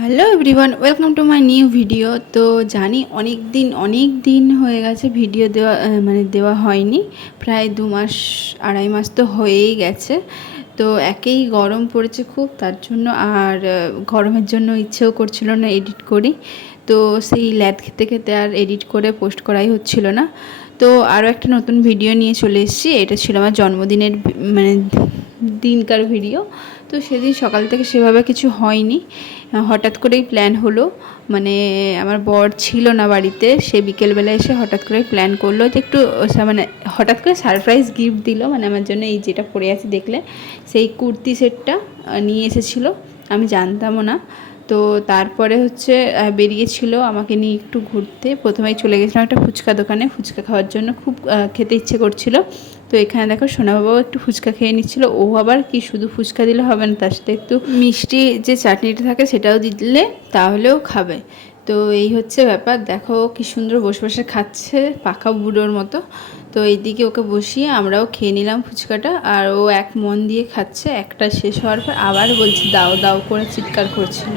Hello everyone, welcome to my new video. তো জানি অনেক দিন হয়ে গেছে ভিডিও দেওয়া দেওয়া হয়নি। প্রায় 2 মাস 2.5 মাস তো হয়েই গেছে। তো একেই গরম পড়েছে খুব, তার জন্য আর গরমের জন্য ইচ্ছেও করছিল না এডিট করি। তো সেই ল্যাদ খেতে খেতে আর এডিট করে পোস্ট করাই হচ্ছিল না। তো আরও একটা নতুন ভিডিও নিয়ে চলে এসেছি। এটা ছিল আমার জন্মদিনের দিনকার ভিডিও। তো সেদিন সকাল থেকে সেভাবে কিছু হয়নি, হঠাৎ করেই প্ল্যান হলো। আমার বর ছিল না বাড়িতে, সে বিকেলবেলা এসে হঠাৎ করেই প্ল্যান করলো যে একটু হঠাৎ করে সারপ্রাইজ গিফট দিল। আমার জন্য এই যেটা পরে আছি দেখলে, সেই কুর্তি সেটটা নিয়ে এসেছিলো, আমি জানতামও না। তো তারপরে বেরিয়েছিল আমাকে নিয়ে একটু ঘুরতে। প্রথমেই চলে গেছিলাম একটা ফুচকা দোকানে, ফুচকা খাওয়ার জন্য খুব খেতে ইচ্ছে করছিল। তো এখানে দেখো সোনাবাবাও একটু ফুচকা খেয়ে নিচ্ছিল। ও আবার কি শুধু ফুচকা দিলে হবে না, তার সাথে একটু মিষ্টি যে চাটনিটা থাকে সেটাও দিলে তাহলেও খাবে। তো এই হচ্ছে ব্যাপার। দেখো কি সুন্দর বসে বসে খাচ্ছে, পাকা বুড়োর মতো। তো এইদিকে ওকে বসিয়ে আমরাও খেয়ে নিলাম ফুচকাটা, আর ও এক মন দিয়ে খাচ্ছে। একটা শেষ হওয়ার পর আবার বলছে দাও দাও করে চিৎকার করছিল।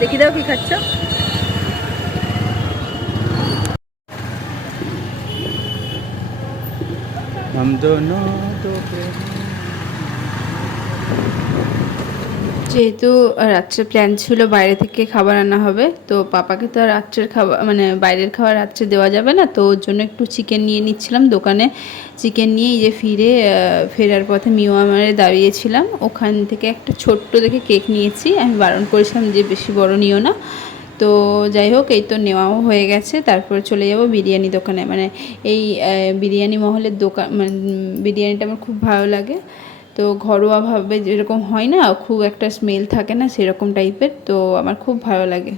দেখি দাও কি খাচ্ছ। যেহেতু রাত্রে প্ল্যান ছিল বাইরে থেকে খাবার আনা হবে, তো পাপাকে তো আর রাত্রের খাবার বাইরের খাবার রাত্রে দেওয়া যাবে না। তো ওর জন্য একটু চিকেন নিয়ে নিচ্ছিলাম দোকানে। চিকেন নিয়ে এই যে ফেরার পথে মিওয়ামারে দাঁড়িয়েছিলাম, ওখান থেকে একটা ছোট্ট দেখে কেক নিয়েছি। আমি বারণ করেছিলাম যে বেশি বড় নিও না। তো যাই হোক, এই তো নেওয়াও হয়ে গেছে। তারপর চলে যাব বিরিয়ানি দোকানে। এই বিরিয়ানি মহলের দোকান, বিরিয়ানিটা আমার খুব ভালো লাগে। তো ঘরোয়াভাবে যেরকম হয় না, খুব একটা স্মেল থাকে না সেরকম টাইপের, তো আমার খুব ভালো লাগে।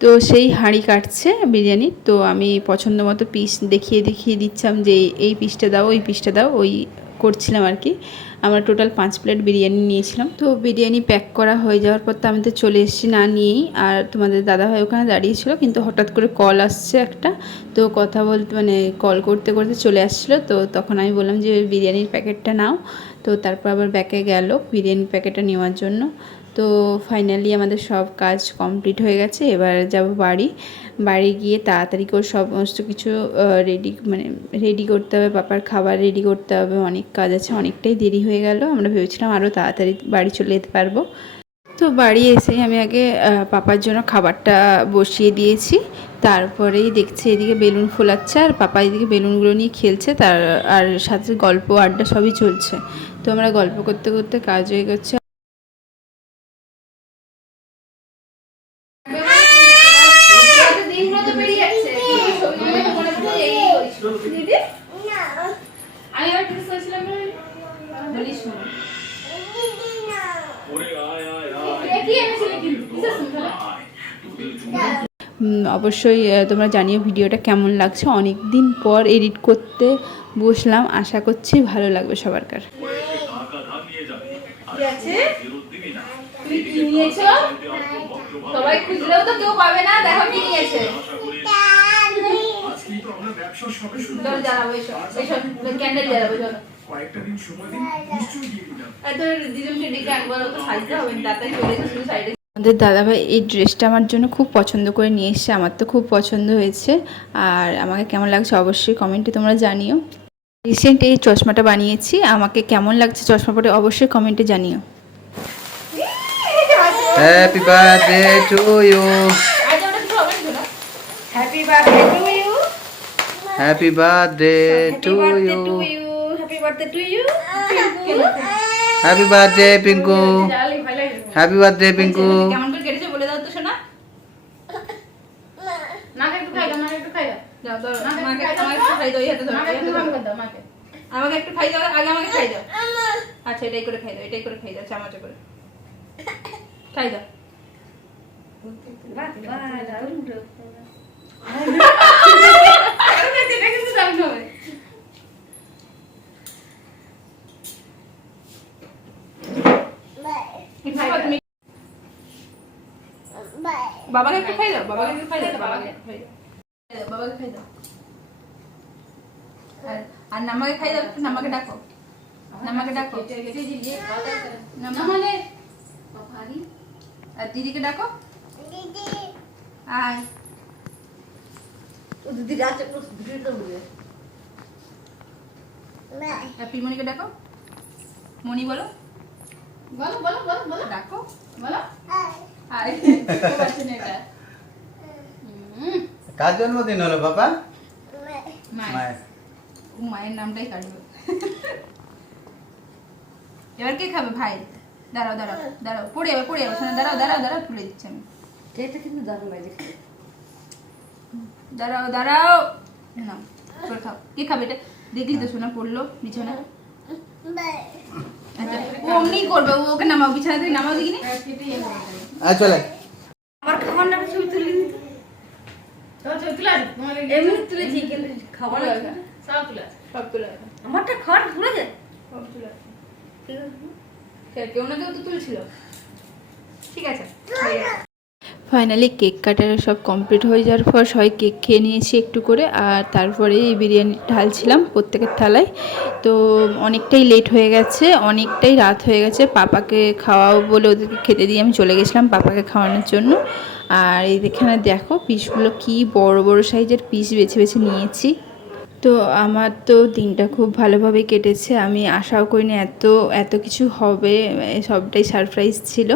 তো সেই হাঁড়ি কাটছে বিরিয়ানি, তো আমি পছন্দ মতো পিস দেখিয়ে দেখিয়ে দিচ্ছিলাম যে এই পিসটা দাও, ওই পিসটা দাও, ওই করছিলাম আর কি। আমরা টোটাল 5 প্লেট বিরিয়ানি নিয়েছিলাম। তো বিরিয়ানি প্যাক করা হয়ে যাওয়ার পর তো আমি তো চলে এসেছি না নিয়েই। আর তোমাদের দাদাভাই ওখানে দাঁড়িয়েছিল, কিন্তু হঠাৎ করে কল আসছে একটা। তো কথা বলতে কল করতে করতে চলে আসছিলো। তো তখন আমি বললাম যে বিরিয়ানির প্যাকেটটা নাও। তো তারপর আবার ব্যাকে গেল বিরিয়ানির প্যাকেটটা নেওয়ার জন্য। তো ফাইনালি আমাদের সব কাজ কমপ্লিট হয়ে গেছে। এবার যাব বাড়ি গিয়ে তাড়াতাড়ি করে সমস্ত কিছু রেডি করতে হবে। পাপার খাবার রেডি করতে হবে, অনেক কাজ আছে। অনেকটাই দেরি হয়ে গেল, আমরা ভেবেছিলাম আরও তাড়াতাড়ি বাড়ি চলে যেতে পারবো। তো বাড়ি এসেই আমি আগে পাপার জন্য খাবারটা বসিয়ে দিয়েছি। তারপরেই দেখছি এদিকে বেলুন ফোলাচ্ছে, আর পাপা এদিকে বেলুনগুলো নিয়ে খেলছে। আর সাথে গল্প আড্ডা সবই চলছে। তো আমরা গল্প করতে করতে কাজ হয়ে গেছে। অবশ্যই তোমরা জানিও ভিডিওটা কেমন লাগছে। অনেক দিন পর এডিট করতে বসলাম, আশা করছি ভালো লাগবে সবারকার। সবাই খুঁজলেও তো কেউ পাবে না, দেখো কি নিয়েছে। জ্বালাবো ক্যান্ডেল জ্বালাবো, কয়েকটা দিন সময় দিন, নিশ্চয়ই দিয়ে দিলাম। এত দিদিমকে ডেকে একবার তো সাজতে হবে, তাড়াতাড়ি চলে এসে শুধু সাইডে। আমাদের দাদাভাই এই ড্রেসটা আমার জন্য খুব পছন্দ করে নিয়ে এসেছে, আমার তো খুব পছন্দ হয়েছে। আর আমাকে কেমন লাগছে অবশ্যই কমেন্টে তোমরা জানিও। রিসেন্ট এই চশমাটা বানিয়েছি, আমাকে কেমন লাগছে চশমা পরে অবশ্যই কমেন্টে জানিও। Happy birthday to you, happy birthday to you, happy birthday to you, happy birthday to you, happy birthday Pinku, happy birthday Pinku. কেমন করে কেটেছে বলে দাও তো শোনা। মাকে একটু খাই দাও, মাকে একটু খাই দাও, দাও দাও না, মাকে একটু খাই দাও, এই হাতে ধরো, আমাকে একটু দাও, মাকে আমাকে একটু খাই দাও, আগে আমাকে খাই দাও। আচ্ছা এটাই করে খাই দাও, এটাই করে খাই দাও, চামচে করে খাই দাও। বাহ বাহ দারুণ রূপ। এটা কিন্তু দারুণ হবে। Bye. বাবাকে একটু খাই দাও, বাবাকে একটু খাই দাও, বাবাকে খাই দাও, বাবাকে খাই দাও। আর নামাকে খাই দাও, একটু নামাকে ডাকো, নামাকে ডাকো, নামালে আর দিদিকে ডাকো, আয় দিদি রাতে ভিডিওটা হবে আর পিমনিকে ডাকো, মনি বলো, বলো বলো বলো বলো, ডাকো বলো, আয় পাচ্ছে না এটা। কার জন্মদিন হলো বাবা? মায়ের, মায়ের নামটাই কাটবে। এবার কে খাবে ভাই? দাঁড়াও দাঁড়াও দাঁড়াও, পড়ে যাবে পড়ে যাবে, শোনো দাঁড়াও দাঁড়াও দাঁড়াও, তুলে দিচ্ছি আমি। এটা কিন্তু দারুণ লাগে দেখতে। দাঁড়াও দাঁড়াও, না করে খাও। কে খাবে এটা? দেখলি তো শোনা পড়লো বিছানা। আচ্ছা ও অমনি করবে, ও ওকে নামাও, বিছানা থেকে নামাও দেখিনি। চলে আমার খাবার নামে ছবি তুলে দিতে এমনি তুলেছি কিন্তু খাবার সব তুলে সব তুলে আমারটা খাবার ভুলে যায় সব তুলে কেউ না কেউ তো তুলছিল। ঠিক আছে ফাইনালি কেক কাটার সব কমপ্লিট হয়ে যাওয়ার পর সবাই কেক খেয়ে নিয়েছি একটু করে, আর তারপরে বিরিয়ানি ঢালছিলাম প্রত্যেকের থালায়। তো অনেকটাই লেট হয়ে গেছে, অনেকটাই রাত হয়ে গেছে, পাপাকে খাওয়াও বলে ওদেরকে খেতে দিয়ে আমি চলে গেছিলাম পাপাকে খাওয়ানোর জন্য। আর এখানে দেখো পিসগুলো কি বড় বড় সাইজের পিস বেছে বেছে নিয়েছি। তো আমার তো দিনটা খুব ভালোভাবে কেটেছে, আমি আশাও করিনি এত এত কিছু হবে, সবটাই সারপ্রাইজ ছিল।